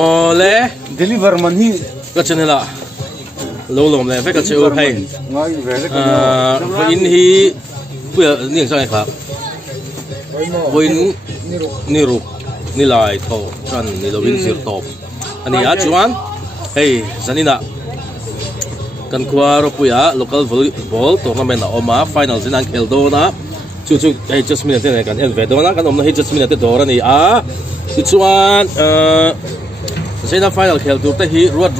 oh le deliver man hi ka chen la lo lom le fe ka che u hai ngai ve va in hi puya ni sang kha voin ni ru ni lai tho chan ni lovin sir top ani a chuan hey zanina kan khwa ro puya local volleyball tournament a oma finals in an khel do na chu hey just minute ne kan en ve do na kan om na hey just minute do ra ni a ti chuan zena final khel tur te hi ruat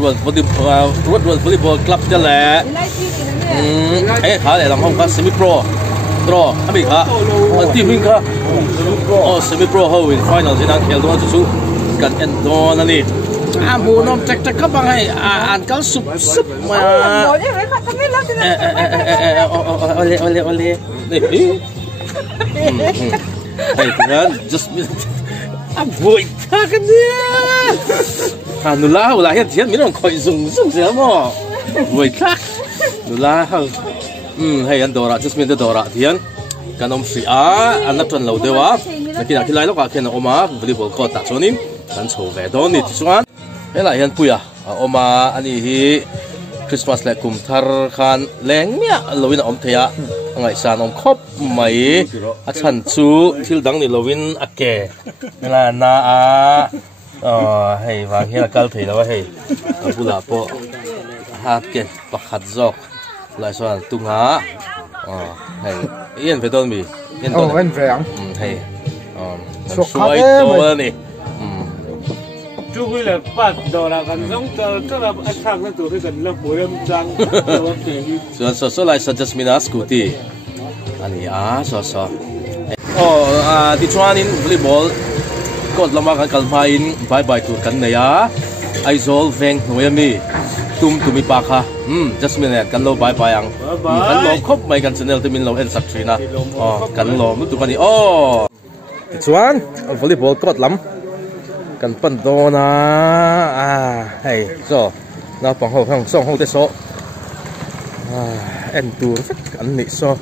volleyball club te le hey kha le lam hong kha semi pro draw ami kha team win kha oh semi pro ho in finals in an khel do chu kan en do na ni bu nom tek tek ka bang hai an kal sup ma ole hey kan just vui ta cái gì nụ lá hậu là hiện thiên mình không khỏi dùng gì mà vui ta nụ lá hậu hay anh đồ ra just mình đồ ra thiên cái ông sĩ anh đã tuần lâu đấyわkhi nào khi lại lúc nào khi nào ông mà volleyball court đặt cho nín anh chầu về đó nít chuan cái lại hiện puya ông mà anh hi Christmas lại cùng thar khan leng mía lovin om thea ngày san om khop mai a chan chu thil dang ni lovin a ke la na a hei wang hi kal thei lawa hei bula po ha ke pakhat jok lai san tunga hei yen ve don mi yen don ven veng hei suai to ni chú huy là bắt đầu là gần giống tức là anh thằng nó tụi gần là bồi âm trắng so lại suggest me na scooty ani so ti chuan in volleyball court lama kan kalma in bye bye tur kan nei a aizol veng noyami tumi pa kha just minute kan lo bye bye ang kan lo khop mai kan channel temin lo en sak thina kan lo mu tu kan ni ti chuan volleyball court lam kan pan do na hey so na pang ho khang song ho te so en tur kan ni so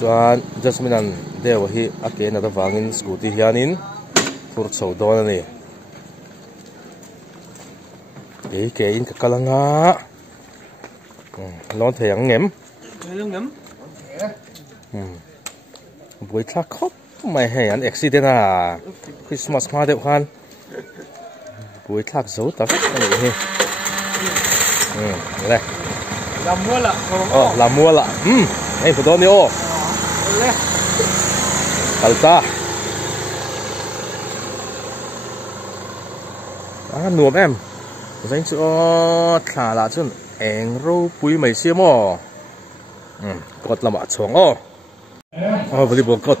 chuan just minan dewa hi ake na da wangin scooty hianin fur chho do na ni ke in ka kalanga lon theyang ngem buổi thác khóc mày hay ăn accident à Christmas hoa đẹp khoan buổi thác dấu tóc cái này đây làm mua lạ làm mua lạ anh phải đón đi ô ta nuột em danh cho thả là chứ anh râu bùi mày xem ô cột làm ạ xuống ô volleyball court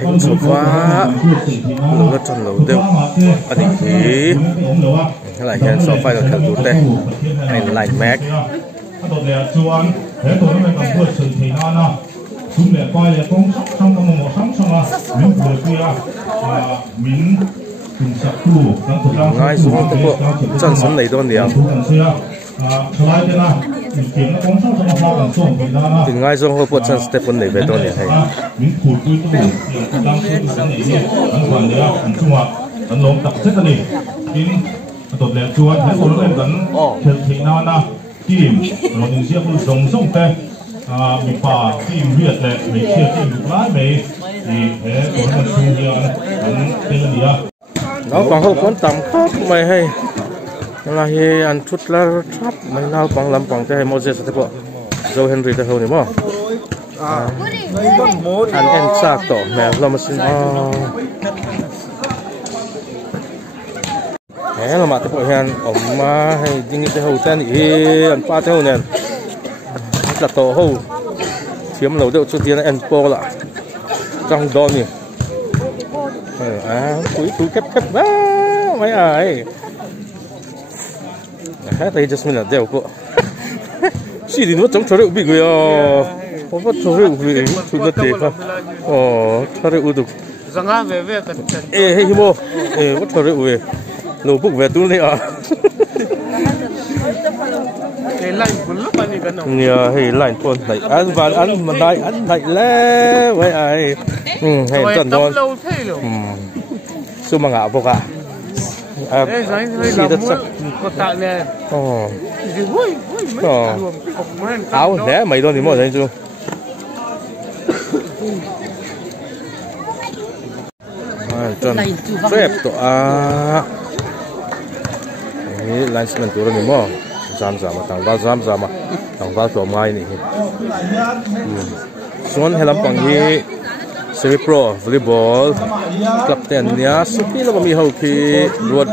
keng chu quá lo chon lo deuh ani hi helai hian so final khel tur te ein line mac ngai xuống te po chan sam nei don dia thì ngay trong hội phụ chân Stephen này về đón này hay nó còn không tầm khóc mày hay là hi an chút là trap mấy nào bằng làm bằng thế Moses thế bộ Joe Henry thế hơn nữa an en sắc to mẹ làm xin thế là mà thế bộ hiền ông mà hay đi thế hậu tên thì an pa thế hậu nè là to hậu chiếm lâu đậu chút tiền en po lại trong đó nhỉ túi kép đó mấy ai đây just mình là đeo cô xí thì nó chống cho rượu bị người có bắt cho rượu bị chúng ta để không cho rượu được rằng á về cần hey himo bắt cho rượu về lô bụng về tu này cái lạnh cuốn lúc anh ấy cần nhiều hey lạnh cuốn này ăn và ăn mà đại ăn đại lẽ vậy ai hay tận đó sumanga boka si dat sak kota le áo để mày luôn thì mua rồi chú John Trap to linesman tu ni mo zam tangval to mai ni Suan helam pang hi Seri Pro volleyball club 10 nia supi lo mi ho ki ruat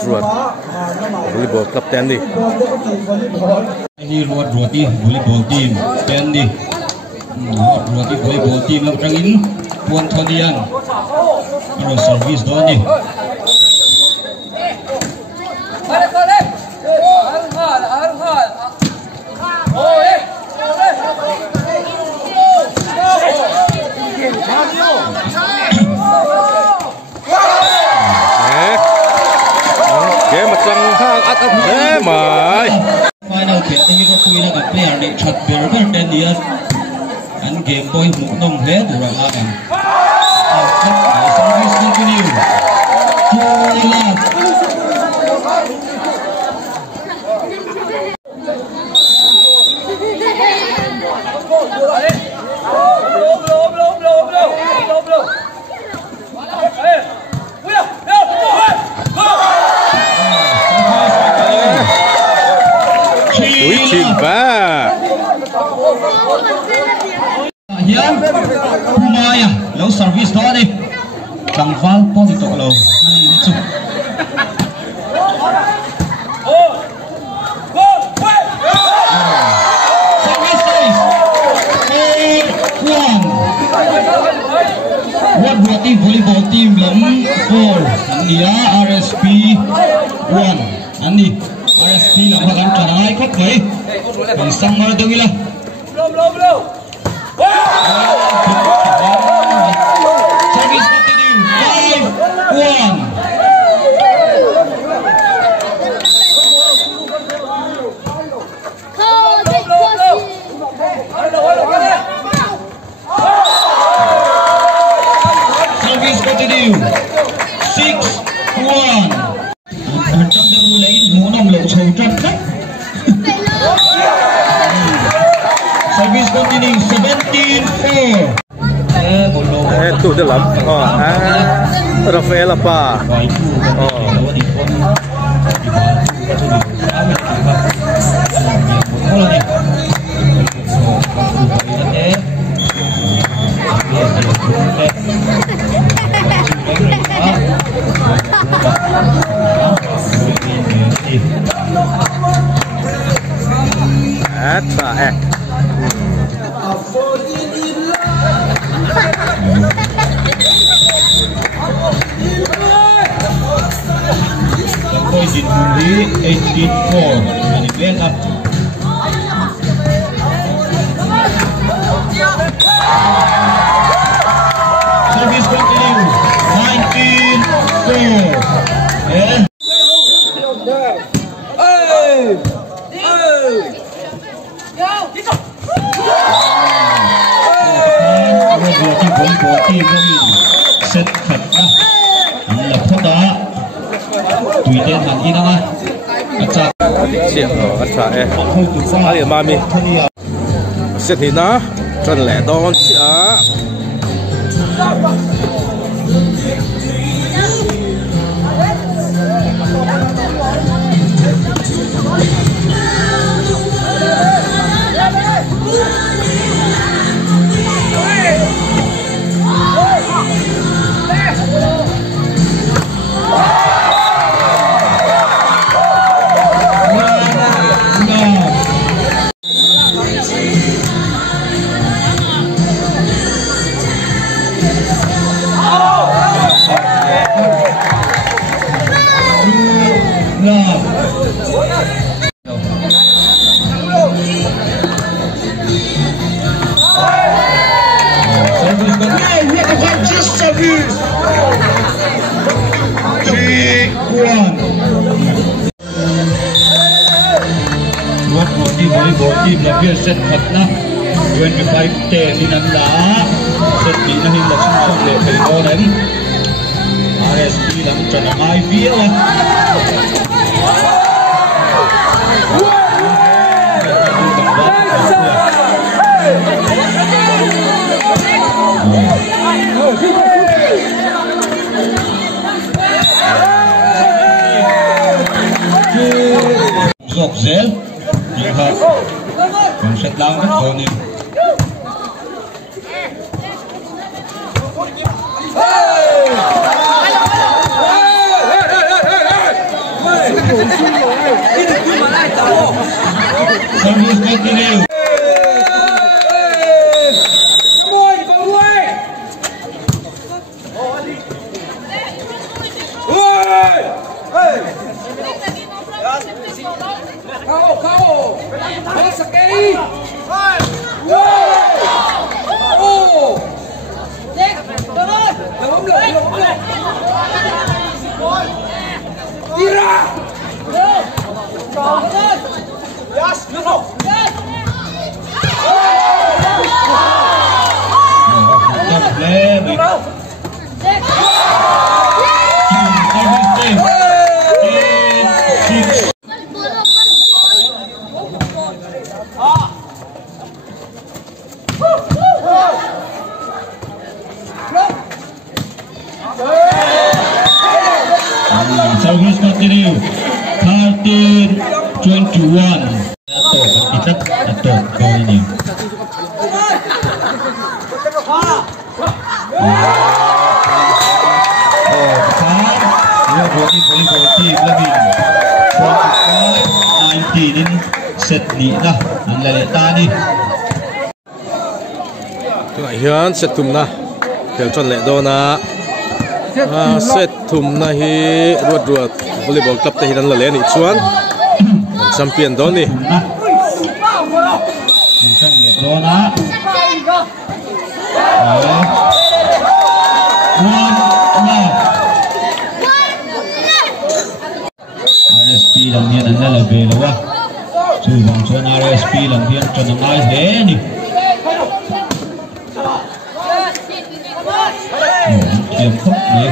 volleyball club 10 ni ini ruat di volleyball team 10 ni ruat di volleyball team lam tangin puan thodian aro service do ni mai final phe ti ko kuina ka player ni chat berber den dia an game boy mu nom he dura la kan service continue hian Pumaya lo service đó đi chẳng val po thì tổ lo này đi chung service what buat team volleyball team lom 4 ania RSP 1 ani RSP lam hakan chanai khop mai kan sangmar dawila service continue 5-1 service continue 6-1 trong đường lấy muốn ông lộ sầu trăng đấy service continue 17-4 tu dia lam Rafael apa Boys in Bundi 18-4 and it went up. Service continue 19-4. Yeah. Set khẩn lập thoát đó tùy tên thằng kia đó अच्छा अच्छा ali mami set hi na chan le don chia team là phía set thật na 25 tệ đi nắm lá set bị nó hình là không để thầy cô đến RSP lam chân ai phía à dọc dễ nhiều hơn còn sẽ lao rất còn nhiều service continue. Service continue. 13-21. Atot kali ini. Set ni dah, anda lihat tadi. Tengah hian set tum na, hian con lệ đô na. Set tum na hi ruột volleyball club te hian la le ni chuan. Champion đó ni. Sang lệ đô na. RSP làm hian anda la về đâu à? Chú vòng chuan RSP làm hian cho nó ai thế ni. Kiếm khóc đi.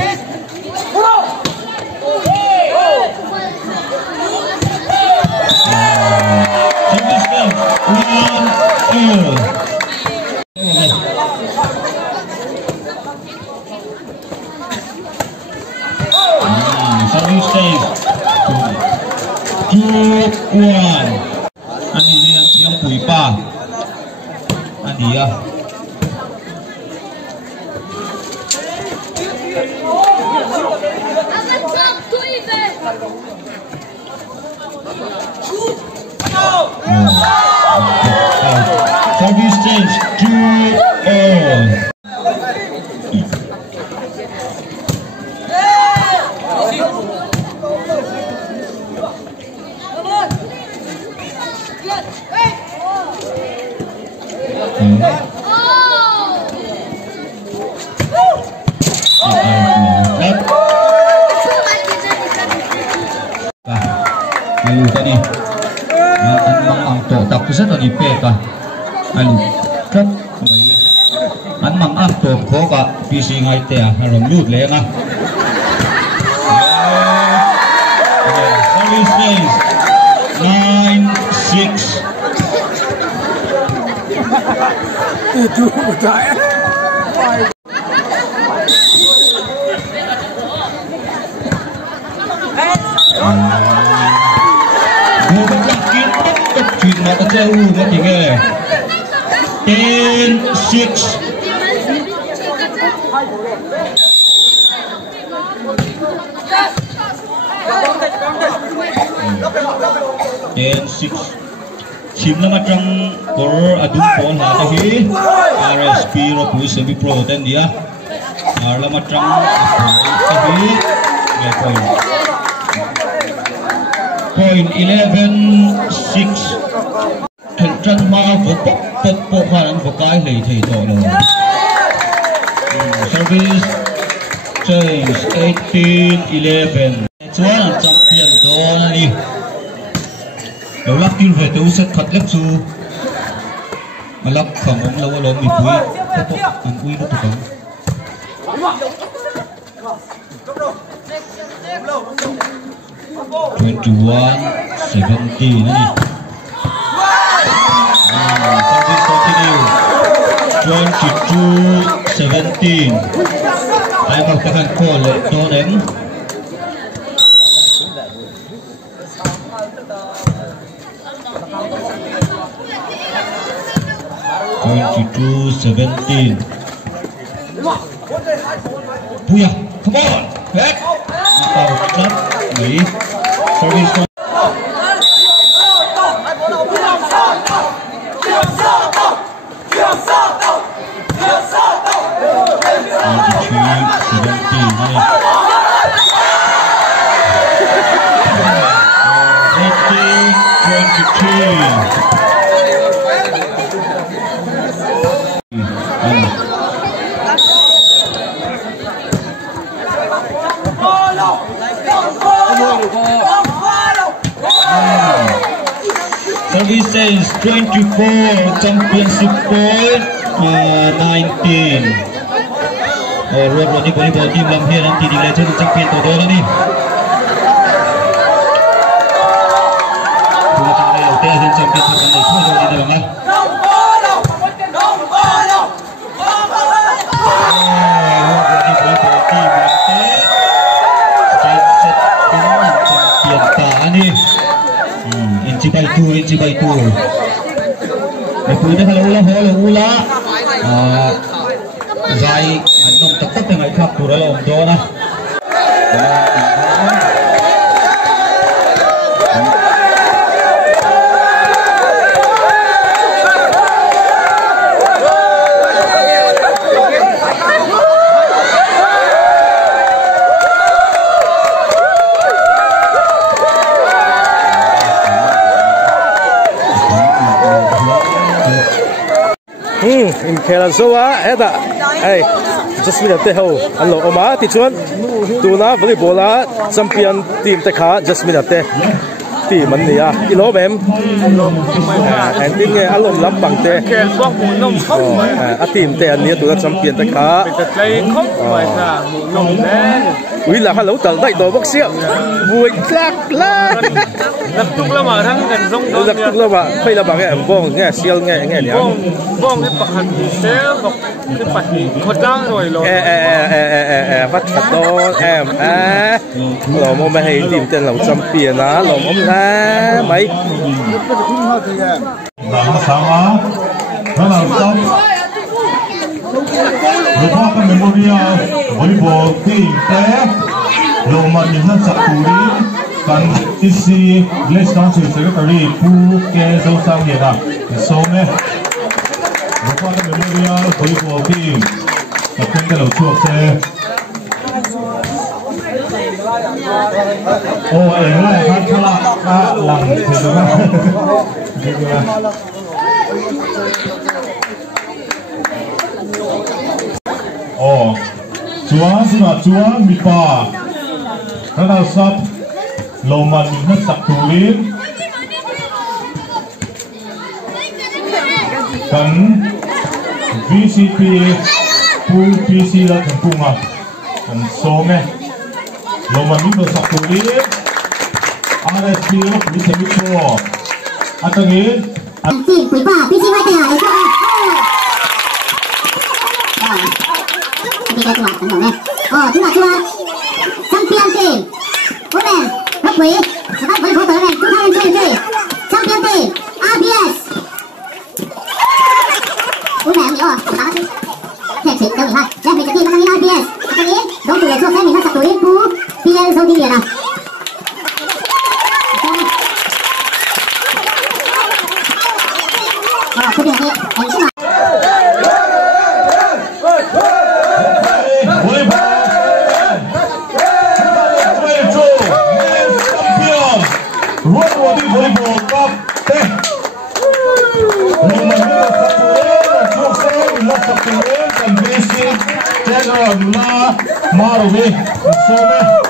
Service game 1-2. Service save 2-1. Anh đi hian siang pui pa. Anh đi à. Service change 2-all. Alu tadi ang to tapos ito ni Peka alu kat may an mang to ko ka PC ngai te rom lut le nga service days 9-6 ดูหัวใจchuyện mà có chơi nó thì nghe 10-6 10-6 chim lama trong cor adum ball ha tahi RSP ro pui semi pro ten dia lama trong tahi ge point 11-6 thành chân ma vô bốc bốc bốc hàng vô cái lì thì tội rồi. Service change 18-11. Chúa là champion đó đi. Đầu lắc tiêu về tôi sẽ khật lép su. Mà lắc khoảng ông lâu lâu mì bùi, bốc bốc ăn bùi bốc bốc. 21-17 ini. Service continue. 22-17. Time of second call Donen. 22-17. Booyah! Come on! Back! Service. 24 championship point 19. Road ni volleyball team lam here nanti di legend champion tu dulu ni. Punya tengah legend champion tu kan itu dulu ni bang. Inci by two. Nakuha kalau ula. Zai anong tepat dengan klub pura lom dona. in Kela Zoa, Eda, hey, just minute ho, hello, Oma, Tichuan, Tuna, volleyball, champion team Teka, just minute, team Mania, Ilo Mem, and being a long lap bank there, a team there near to the champion Teka. We la hello, tell like the box here, we clap, lập tung la mà thằng gần giống đó lập tung la mà phải là bằng cái bông nghe siêu nghe nhỉ bông cái bạc hạt sẽ bọc cái bạc hột lang rồi phát thật đó em lồng ông hay tìm tên lồng champion á lồng ông lá mấy làm sao nó làm xong rồi qua cái memorial volleyball team té lồng mà nhìn nó sạch cũ đi kan isi Blaise Council Secretary Pu Ke Zhou Sang Ye na so me lupa na memorial volleyball team akin ka lo chuak se lai kan khala ka lang the na chuan mi pa kana sap Loman minat sakturin kan VCP Pu PC la tempunga kan some Loman minat sakturin RSP la police mitro atangin team quý bà PC vai tay hả đi cái chuột tận này chúng ta chua champion team women bất quý các bạn với tới này chúng ta lên chơi champion team RBS women hiểu không đó thể chỉ đâu hai đem về cho team các RBS các bạn đúng chủ đề chuột xem mình nó sắp tới Pu PL Zhou đi nào quyết định đi anh chứ mà volleyball cup te Loman minat sakturin chuak se la sakturin kan basic general la marovi so me